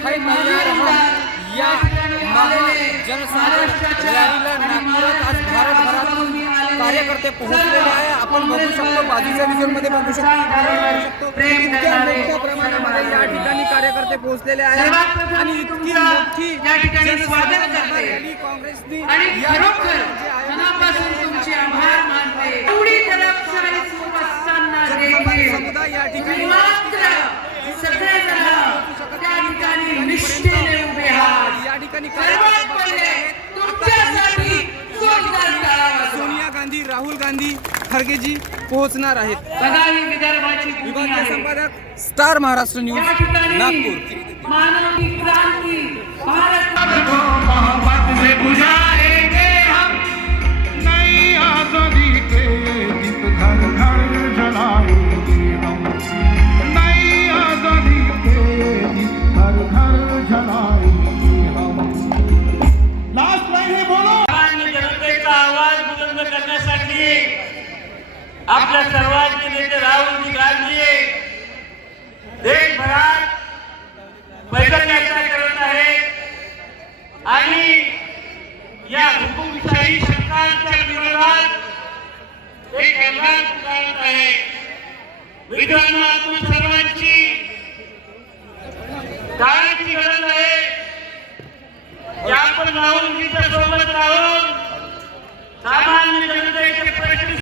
या जनसाधारण रॅलीला नागपुरात आज भारतभरातून कार्यकर्ते पोहोचलेले आहे. आपण बघू शकतो बाजूच्या व्हिज्युअलमध्ये बघू शकतो मोठ्या प्रमाणामध्ये या ठिकाणी कार्यकर्ते पोहोचलेले आहेत. आणि इतकी मोठी या ठिकाणी स्वागत जनसाधारण करते. रॅली काँग्रेसनी सोनिया गांधी राहुल गांधी खरगेजी पोहोचणार आहेत. विभागीय संपादक स्टार महाराष्ट्र न्यूज नागपूर. आपल्या सर्वांचे नेते राहुलजी गांधी देशभरात पैदलयात्रा करत आहे आणि या हुकुमशाही सरकारच्या विरोधात एक एल्गार पुकारत आहे. मित्रांनो आपण सर्वांची काळाची गरज आहे की आपण राहुलजीच्या सोबत राहून